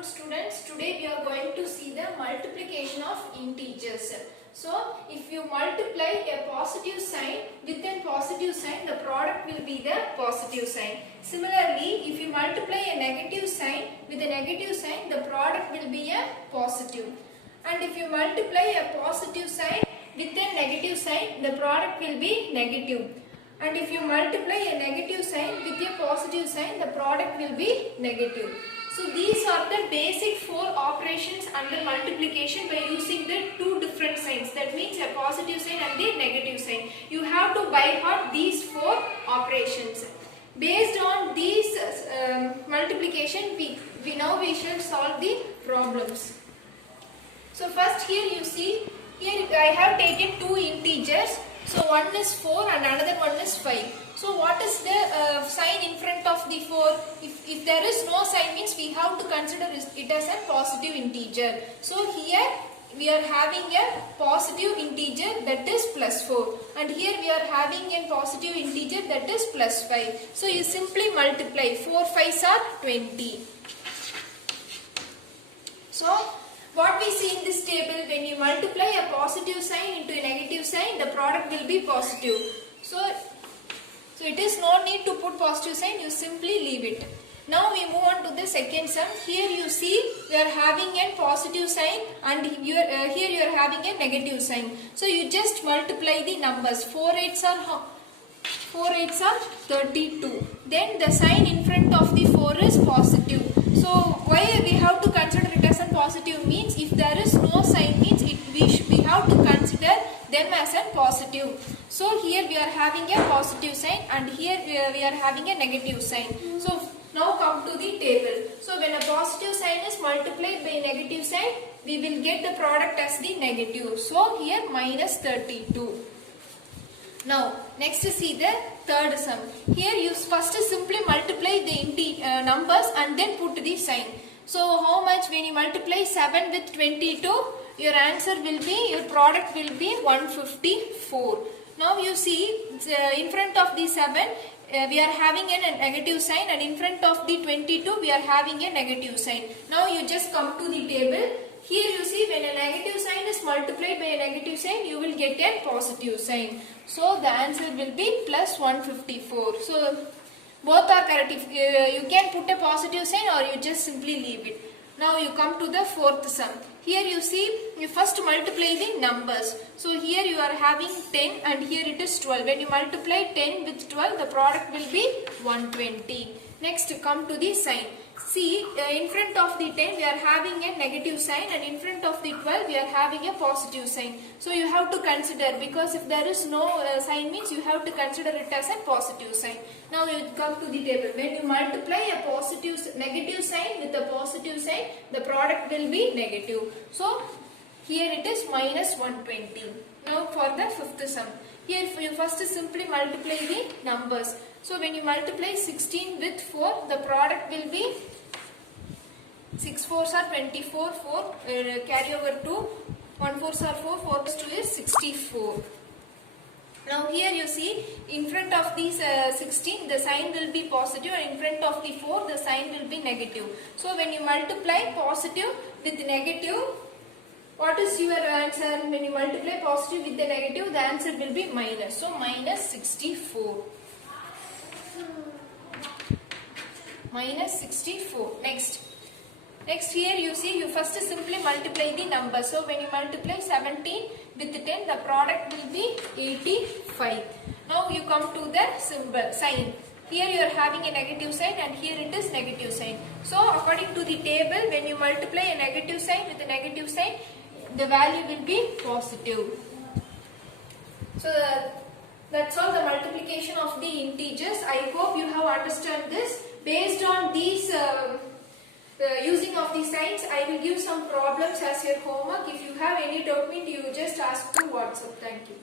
afternoon students. Today we are going to see the multiplication of integers. So if you multiply a positive sign with a positive sign, the product will be the positive sign. Similarly, if you multiply a negative sign with a negative sign, the product will be a positive. And if you multiply a positive sign with a negative sign, the product will be negative. And if you multiply a negative sign with a positive sign, the product will be negative. So these are the basic 4 operations under multiplication by using the 2 different signs. That means a positive sign and the negative sign. You have to by heart these 4 operations. Based on these multiplication, we shall solve the problems. So first here you see, here I have taken 2 integers. So one is 4 and another one is 5. So what is the sign in front of the 4? If there is no sign, means we have to consider it as a positive integer. So here we are having a positive integer, that is plus 4. And here we are having a positive integer, that is plus 5. So you simply multiply. 4 5s are 20. So what we see in this table, when you multiply a positive sign into a negative sign, the product will be positive. So it is no need to put positive sign, you simply leave it. Now we move on to the second sum. Here you see we are having a positive sign and here you are having a negative sign. So you just multiply the numbers. 4 8s are 32. Then the sign in front of the 4 is positive. So why we have to consider it as a positive means, if there is no sign means we have to consider them as a positive. So here we are having a positive sign and here we are having a negative sign. So now come to the table. So when a positive sign is multiplied by a negative sign, we will get the product as the negative. So here minus 32. Now next see the third sum. Here you first simply multiply the numbers and then put the sign. So how much when you multiply 7 with 22, your answer will be, your product will be 154. Now you see in front of the 7 we are having a negative sign and in front of the 22 we are having a negative sign. Now you just come to the table. Here you see when a negative sign is multiplied by a negative sign, you will get a positive sign. So the answer will be plus 154. So both are correct. If you can put a positive sign or you just simply leave it. Now you come to the fourth sum. Here you see, you first multiply the numbers. So here you are having 10 and here it is 12. When you multiply 10 with 12, the product will be 120. Next come to the sign. See, in front of the 10 we are having a negative sign and in front of the 12 we are having a positive sign. So you have to consider, because if there is no sign means you have to consider it as a positive sign. Now you come to the table. When you multiply a negative sign with a positive sign, the product will be negative. So here it is minus 120. Now for the fifth sum. Here you first simply multiply the numbers. So when you multiply 16 with 4, the product will be 6 4s are 24, 4 carry over 2, 1 4s are 4, 4 plus 2 is 64. Now here you see in front of these 16 the sign will be positive and in front of the 4 the sign will be negative. So when you multiply positive with negative, what is your answer? When you multiply positive with the negative, the answer will be minus. So minus 64. Minus 64. Next here you see you first simply multiply the number. So when you multiply 17 with 10, the product will be 85. Now you come to the symbol sign. Here you are having a negative sign and here it is negative sign. So according to the table, when you multiply a negative sign with a negative sign, the value will be positive. So that's all the multiplication of the integers. I hope you have understood this. Based on these using of the signs, I will give some problems as your homework. If you have any doubt, you just ask through WhatsApp. Thank you.